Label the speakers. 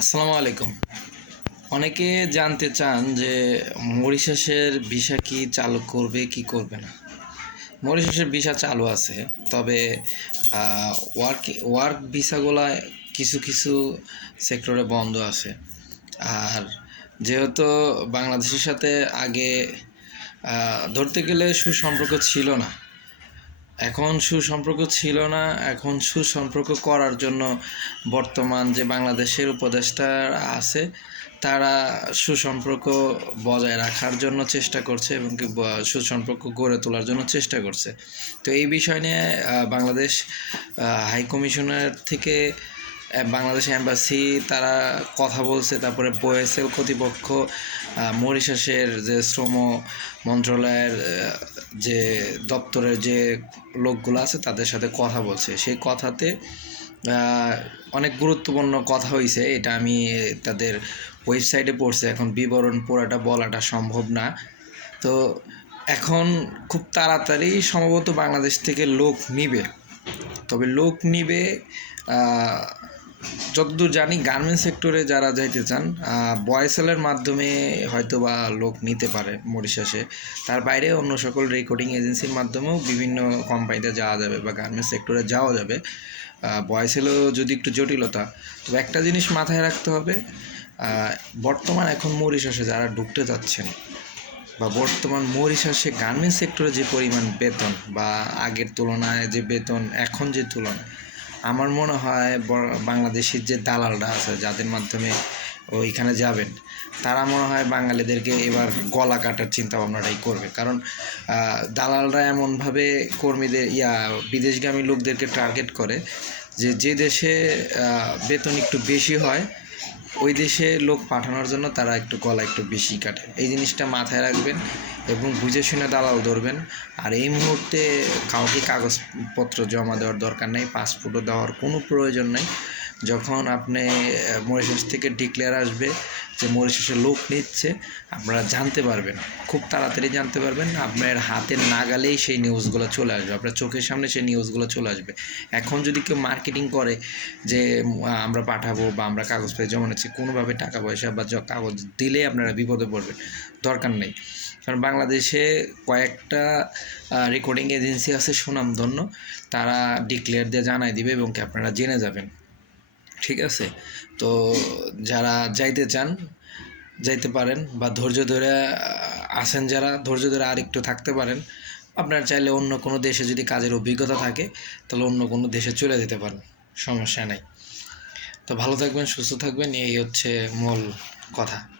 Speaker 1: আসসালামু আলাইকুম। অনেকে জানতে চান যে মরিশাসের ভিসা কি চালু করবে, কি করবে না। মরিশাসের ভিসা চালু আছে, তবে ওয়ার্ক ওয়ার্ক ভিসাগুলা কিছু কিছু সেক্টরে বন্ধ আছে। আর যেহেতু বাংলাদেশের সাথে আগে ধরতে গেলে সুসম্পর্ক ছিল না এখন সুসম্পর্ক ছিল না। এখন সুসম্পর্ক করার জন্য বর্তমান যে বাংলাদেশের উপদেষ্টা আছে, তারা সুসম্পর্ক বজায় রাখার জন্য চেষ্টা করছে এবং কি সুসম্পর্ক গড়ে তোলার জন্য চেষ্টা করছে। তো এই বিষয় নিয়ে বাংলাদেশ হাই কমিশনার থেকে বাংলাদেশ এম্বাসি, তারা কথা বলছে, তারপরে বোয়েসেল কর্তৃপক্ষ মরিশাসের যে শ্রম মন্ত্রণালয়ের যে দপ্তরের যে লোকগুলো আছে, তাদের সাথে কথা বলছে। সেই কথাতে অনেক গুরুত্বপূর্ণ কথা হয়েছে এটা আমি তাদের ওয়েবসাইটে পড়ছি। এখন বিবরণ পুরাটা বলাটা সম্ভব না। তো এখন খুব তাড়াতাড়ি সম্ভবত বাংলাদেশ থেকে লোক নিবে। তবে লোক নিবে যতদূর জানি গার্মেন্টস সেক্টরে যারা যাইতে চান বয়সেলের মাধ্যমে হয়তো বা লোক নিতে পারে মরিশাসে। তার বাইরে অন্য সকল রেকর্ডিং এজেন্সির মাধ্যমেও বিভিন্ন কোম্পানিতে যাওয়া যাবে বা গার্মেন্টস সেক্টরে যাওয়া যাবে। বয়সেলও যদি একটু জটিলতা, তবে একটা জিনিস মাথায় রাখতে হবে বর্তমান এখন মরিশাসে যারা ঢুকতে যাচ্ছেন বা বর্তমান মরিশাসে গার্মেন্টস সেক্টরে যে পরিমাণ বেতন বা আগের তুলনায় যে বেতন, এখন যে তুলনায় আমার মনে হয় বাংলাদেশের যে দালালরা আছে, যাদের মাধ্যমে ওইখানে যাবেন, তারা মনে হয় বাঙালিদেরকে এবার গলা কাটার চিন্তা ভাবনাটাই করবে। কারণ দালালরা এমনভাবে কর্মীদের, ইয়া, বিদেশগামী লোকদেরকে টার্গেট করে যে যে দেশে বেতন একটু বেশি হয়, ওই দেশে লোক পাঠানোর জন্য তারা একটু গলা একটু বেশি কাটে। এই জিনিসটা মাথায় রাখবেন। এবং বুঝে শুনে দালাল ধরবেন। আর এই মুহূর্তে কাউকে কাগজপত্র জমা দেওয়ার দরকার নেই, পাসপোর্টও দেওয়ার কোনো প্রয়োজন নেই। যখন আপনি মরিশাস থেকে ডিক্লেয়ার আসবে যে মরিশাসে লোক নিচ্ছে, আপনারা জানতে পারবেন। খুব তাড়াতাড়ি জানতে পারবেন, আপনার হাতের নাগালেই সেই নিউজগুলো চলে আসবে। আপনার চোখের সামনে সেই নিউজগুলো চলে আসবে। এখন যদি কেউ মার্কেটিং করে যে আমরা পাঠাবো বা আমরা কাগজ পেয়ে জমা নিচ্ছি, কোনোভাবে টাকা পয়সা বা কাগজ দিলে আপনারা বিপদে পড়বেন। দরকার নেই। কারণ বাংলাদেশে কয়েকটা রেকর্ডিং এজেন্সি আছে সুনামধন্য। তারা ডিক্লেয়ার দিয়ে জানাই দিবে এবং কি আপনারা জেনে যাবেন। ঠিক আছে? তো যারা যাইতে চান, যাইতে পারেন বা ধৈর্য ধরে আসেন যারা, ধৈর্য ধরে আর একটু থাকতে পারেন। আপনার চাইলে অন্য কোনো দেশে যদি কাজের অভিজ্ঞতা থাকে, তাহলে অন্য কোনো দেশে চলে যেতে পারেন। সমস্যা নাই। তো ভালো থাকবেন, সুস্থ থাকবেন, এই হচ্ছে মূল কথা।